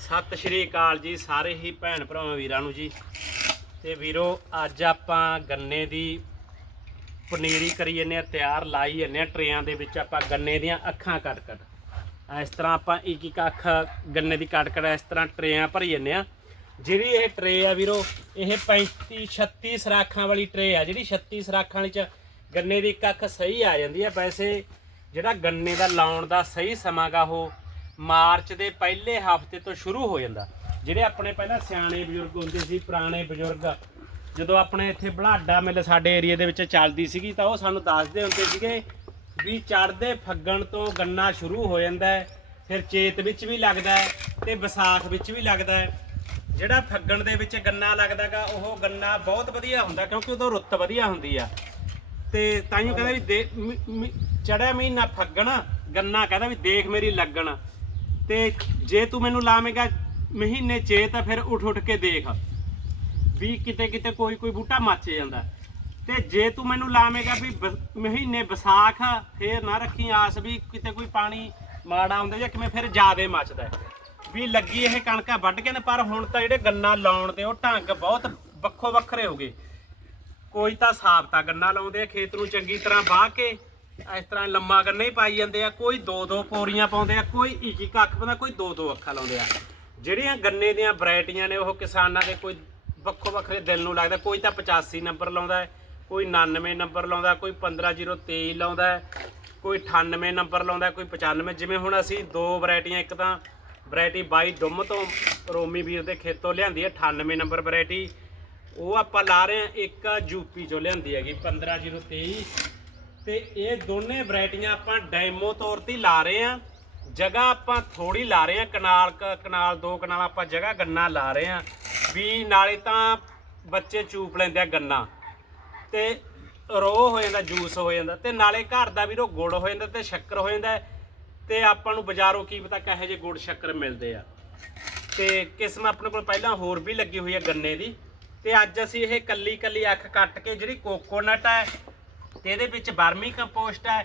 ਸਤਿ ਸ਼੍ਰੀ ਅਕਾਲ ਜੀ ਸਾਰੇ ਹੀ ਭੈਣ ਭਰਾਵਾਂ ਵੀਰਾਂ ਨੂੰ ਜੀ। ਤੇ ਵੀਰੋ, ਅੱਜ ਆਪਾਂ ਗੰਨੇ ਦੀ ਪਨੀਰੀ ਕਰੀ ਜੰਨੇ ਆ ਤਿਆਰ ਲਾਈ ਜੰਨੇ ਆ ਟਰੇਆਂ ਦੇ ਵਿੱਚ। ਆਪਾਂ ਗੰਨੇ ਦੀਆਂ ਅੱਖਾਂ ਕੱਟ ਕੱਟ ਇਸ ਤਰ੍ਹਾਂ ਆਪਾਂ ਇੱਕ ਇੱਕ ਅੱਖ ਗੰਨੇ ਦੀ ਕੱਟ ਕੱਟ ਇਸ ਤਰ੍ਹਾਂ ਟਰੇਆਂ ਭਰੀ ਜੰਨੇ ਆ ਜਿਹੜੀ ਇਹ ਟਰੇ ਆ ਵੀਰੋ, ਇਹ 35 36 ਸਰਾਖਾਂ ਵਾਲੀ ਟਰੇ ਆ। ਜਿਹੜੀ 36 ਸਰਾਖਾਂ ਵਾਲੀ ਚ ਗੰਨੇ ਦੀ ਇੱਕ ਅੱਖ ਸਹੀ ਆ ਜਾਂਦੀ ਹੈ। ਵੈਸੇ ਜਿਹੜਾ ਗੰਨੇ ਦਾ ਲਾਉਣ ਦਾ ਸਹੀ ਸਮਾਂ ਗਾ ਉਹ ਮਾਰਚ ਦੇ ਪਹਿਲੇ ਹਫ਼ਤੇ ਤੋਂ ਸ਼ੁਰੂ ਹੋ ਜਾਂਦਾ। ਜਿਹੜੇ ਆਪਣੇ ਪਹਿਲਾਂ ਸਿਆਣੇ ਬਜ਼ੁਰਗ ਹੁੰਦੇ ਸੀ, ਪੁਰਾਣੇ ਬਜ਼ੁਰਗ, ਜਦੋਂ ਆਪਣੇ ਇੱਥੇ ਬਲਾਡਾ ਮਿਲ ਸਾਡੇ ਏਰੀਆ ਦੇ ਵਿੱਚ ਚੱਲਦੀ ਸੀਗੀ, ਤਾਂ ਉਹ ਸਾਨੂੰ ਦੱਸਦੇ ਹੁੰਦੇ ਸੀਗੇ ਵੀ ਚੜ੍ਹਦੇ ਫੱਗਣ ਤੋਂ ਗੰਨਾ ਸ਼ੁਰੂ ਹੋ ਜਾਂਦਾ ਹੈ, ਫਿਰ ਚੇਤ ਵਿੱਚ ਵੀ ਲੱਗਦਾ ਹੈ ਤੇ ਵਿਸਾਖ ਵਿੱਚ ਵੀ ਲੱਗਦਾ ਹੈ। ਜਿਹੜਾ ਫੱਗਣ ਦੇ ਵਿੱਚ ਗੰਨਾ ਲੱਗਦਾਗਾ ਉਹ ਗੰਨਾ ਬਹੁਤ ਵਧੀਆ ਹੁੰਦਾ ਕਿਉਂਕਿ ਉਦੋਂ ਰੁੱਤ ਵਧੀਆ ਹੁੰਦੀ ਆ। ਤੇ ਤਾਈਓ ਕਹਿੰਦਾ ਵੀ ਦੇ- ਮੀ- ਚੜ੍ਹਿਆ ਮਹੀਨਾ ਫੱਗਣ, ਗੰਨਾ ਕਹਿੰਦਾ ਵੀ ਦੇਖ ਮੇਰੀ ਲੱਗਣ। ਤੇ ਜੇ ਤੂੰ ਮੈਨੂੰ ਲਾਵੇਂਗਾ ਮਹੀਨੇ ਚੇ ਤਾਂ ਫਿਰ ਉੱਠ ਉੱਠ ਕੇ ਦੇਖ ਵੀ ਕਿਤੇ ਕਿਤੇ ਕੋਈ ਕੋਈ ਬੂਟਾ ਮੱਚ ਜਾਂਦਾ। ਤੇ ਜੇ ਤੂੰ ਮੈਨੂੰ ਲਾਵੇਂਗਾ ਵੀ ਬ- ਮਹੀਨੇ ਵਿਸਾਖ ਫੇਰ ਨਾ ਰੱਖੀ ਆਸ ਵੀ ਕਿਤੇ ਕੋਈ ਪਾਣੀ ਮਾੜਾ ਆਉਂਦਾ ਜਾਂ ਕਿਵੇਂ, ਫਿਰ ਜ਼ਿਆਦੇ ਮੱਚਦਾ। ਵੀ ਲੱਗੀ ਇਹ ਕਣਕਾਂ ਵੱਢ ਕੇ ਨੇ, ਪਰ ਹੁਣ ਤਾਂ ਜਿਹੜੇ ਗੰਨਾ ਲਾਉਣ ਦੇ ਉਹ ਢੰਗ ਬਹੁਤ ਵੱਖੋ ਵੱਖਰੇ ਹੋ ਗਏ। ਕੋਈ ਤਾਂ ਸਾਬਤਾ ਗੰਨਾ ਲਾਉਂਦੇ ਆ, ਖੇਤ ਨੂੰ ਚੰਗੀ ਤਰ੍ਹਾਂ ਵਾਹ ਕੇ ਇਸ ਤਰ੍ਹਾਂ ਲੰਮਾ ਗੰਨੇ ਹੀ ਪਾਈ ਜਾਂਦੇ ਆ, ਕੋਈ ਦੋ ਦੋ ਪੋਰੀਆਂ ਪਾਉਂਦੇ ਆ, ਕੋਈ ਇੱਕ ਇੱਕ ਅੱਖ ਪਾਉਂਦਾ ਕੋਈ ਦੋ ਦੋ ਅੱਖਾਂ ਲਾਉਂਦੇ ਆ। ਜਿਹੜੀਆਂ ਗੰਨੇ ਦੀਆਂ ਵੈਰਾਈਟੀਆਂ ਨੇ, ਉਹ ਕਿਸਾਨਾਂ ਦੇ ਕੋਈ ਵੱਖੋ ਵੱਖਰੇ ਦਿਲ ਨੂੰ ਲੱਗਦਾ। ਕੋਈ ਤਾਂ 85 ਨੰਬਰ ਲਾਉਂਦਾ ਕੋਈ 99 ਨੰਬਰ ਲਾਉਂਦਾ, ਕੋਈ 15023 ਲਾਉਂਦਾ ਕੋਈ 98 ਨੰਬਰ ਲਾਉਂਦਾ ਕੋਈ 95 ਜਿਵੇਂ ਹੁਣ ਅਸੀਂ ਦੋ ਵੈਰਾਈਟੀਆਂ, ਇੱਕ ਤਾਂ ਵੈਰਾਈਟੀ 22 ਡੁੰਮ ਤੋਂ ਰੋਮੀ ਵੀਰ ਦੇ ਖੇਤੋਂ ਲਿਆਂਦੀ ਹੈ 98 ਨੰਬਰ ਵੈਰਾਈਟੀ। ਉਹ ਆਪਾਂ ਲਾ ਰਹੇ ਹਾਂ, ਇੱਕ ਯੂਪੀ ਚੋਂ ਲਿਆਂਦੀ ਹੈਗੀ 15023 ਤੇ ਇਹ ਦੋਨੇ ਵੈਰਾਈਟੀਆਂ ਆਪਾਂ ਡੈਮੋ ਤੌਰ ਤੇ ਲਾ ਰਹੇ ਹਾਂ। ਜਗ੍ਹਾ ਆਪਾਂ ਥੋੜੀ ਲਾ ਰਹੇ ਹਾਂ, ਕਨਾਲ ਕਨਾਲ ਦੋ ਕਨਾਲ ਆਪਾਂ ਜਗ੍ਹਾ ਗੰਨਾ ਲਾ ਰਹੇ ਹਾਂ। ਵੀ ਨਾਲੇ ਤਾਂ ਬੱਚੇ ਚੂਪ ਲੈਂਦੇ ਆ ਗੰਨਾ। ਤੇ ਰੋ ਹੋ ਜਾਂਦਾ, ਜੂਸ ਹੋ ਜਾਂਦਾ ਤੇ ਨਾਲੇ ਘਰ ਦਾ ਵੀਰੋ ਗੁੜ ਹੋ ਜਾਂਦਾ ਤੇ ਸ਼ੱਕਰ ਹੋ ਜਾਂਦਾ। ਹੈ। ਤੇ ਆਪਾਂ ਨੂੰ ਬਾਜ਼ਾਰੋਂ ਕੀ ਪਤਾ ਕਹੇ ਜੇ ਗੁੜ ਸ਼ੱਕਰ ਮਿਲਦੇ ਆ। ਤੇ ਕਿਸਮ ਆਪਣੇ ਕੋਲ ਪਹਿਲਾਂ ਹੋਰ ਵੀ ਲੱਗੀ ਹੋਈ ਹੈ ਗੰਨੇ ਦੀ। ਤੇ ਅੱਜ ਅਸੀਂ ਇਹ ਕੱਲੀ ਕੱਲੀ ਅੱਖ ਕੱਟ ਕੇ ਜਿਹੜੀ ਕੋਕੋਨਟ ਹੈ ਤੇ ਇਹਦੇ ਵਿੱਚ ਵਰਮੀ ਕੰਪੋਸਟ ਹੈ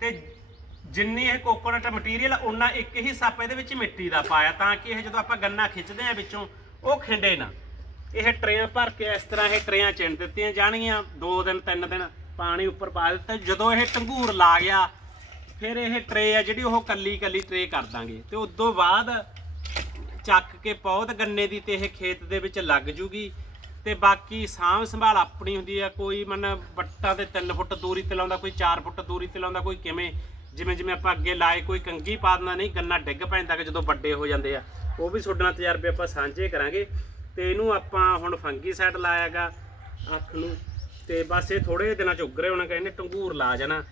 ਤੇ ਜਿੰਨੀ ਇਹ ਕੋਕੋਨਟ ਮਟੀਰੀਅਲ ਉਹਨਾਂ ਇੱਕ ਹੀ ਸੱਪ ਇਹਦੇ ਵਿੱਚ ਮਿੱਟੀ ਦਾ ਪਾਇਆ ਤਾਂ ਕਿ ਇਹ ਜਦੋਂ ਆਪਾਂ ਗੰਨਾ ਖਿੱਚਦੇ ਆ ਵਿੱਚੋਂ, ਉਹ ਖਿੰਡੇ ਨਾ। ਇਹ ਟਰੇਆਂ ਭਰ ਕੇ ਇਸ ਤਰ੍ਹਾਂ ਇਹ ਟਰੇਆਂ ਚਿਣ ਦਿੱਤੀਆਂ ਜਾਣਗੀਆਂ 2 ਦਿਨ 3 ਦਿਨ ਪਾਣੀ ਉੱਪਰ ਪਾ ਦਿੱਤਾ। ਜਦੋਂ ਇਹ ਟੰਗੂਰ ਲਾ ਗਿਆ, ਫਿਰ ਇਹ ਟਰੇ ਆ ਜਿਹੜੀ ਉਹ ਕੱਲੀ ਕੱਲੀ ਟਰੇ ਕਰ ਦਾਂਗੇ। ਤੇ ਉਸ ਤੋਂ ਬਾਅਦ ਚੱਕ ਕੇ ਪੌਦ ਗੰਨੇ ਦੀ ਤੇ ਇਹ ਖੇਤ ਦੇ ਵਿੱਚ ਲੱਗ ਜੂਗੀ। ਤੇ ਬਾਕੀ ਸਾਂਭ ਸੰਭਾਲ ਆਪਣੀ ਹੁੰਦੀ ਆ, ਕੋਈ ਮਨ ਵੱਟਾਂ ਤੇ 3 ਫੁੱਟ ਦੂਰੀ ਤੇ ਲਾਉਂਦਾ, ਕੋਈ 4 ਫੁੱਟ ਦੂਰੀ ਤੇ ਲਾਉਂਦਾ, ਕੋਈ ਕਿਵੇਂ, ਜਿਵੇਂ ਜਿਵੇਂ ਆਪਾਂ ਅੱਗੇ ਲਾਏ, ਕੋਈ ਕੰਗੀ ਪਾ ਦਿੰਦਾ, ਨਹੀਂ, ਗੰਨਾ ਡਿੱਗ ਪੈਂਦਾ ਕਿ ਜਦੋਂ ਵੱਡੇ ਹੋ ਜਾਂਦੇ ਆ, ਉਹ ਵੀ ਤੁਹਾਡੇ ਨਾਲ ਤਜਰਬੇ ਆਪਾਂ ਸਾਂਝੇ ਕਰਾਂਗੇ। ਤੇ ਇਹਨੂੰ ਆਪਾਂ ਹੁਣ ਫੰਗੀ ਸਾਈਡ ਲਾਇਆਗਾ ਅੱਖ ਨੂੰ, ਤੇ ਬਸ ਇਹ ਥੋੜੇ ਦਿਨਾਂ ਚ ਉਗਰੇ ਹੋਣਾ, ਕਹਿੰਦੇ ਟੰਗੂਰ ਲਾ ਜਾਣਾ।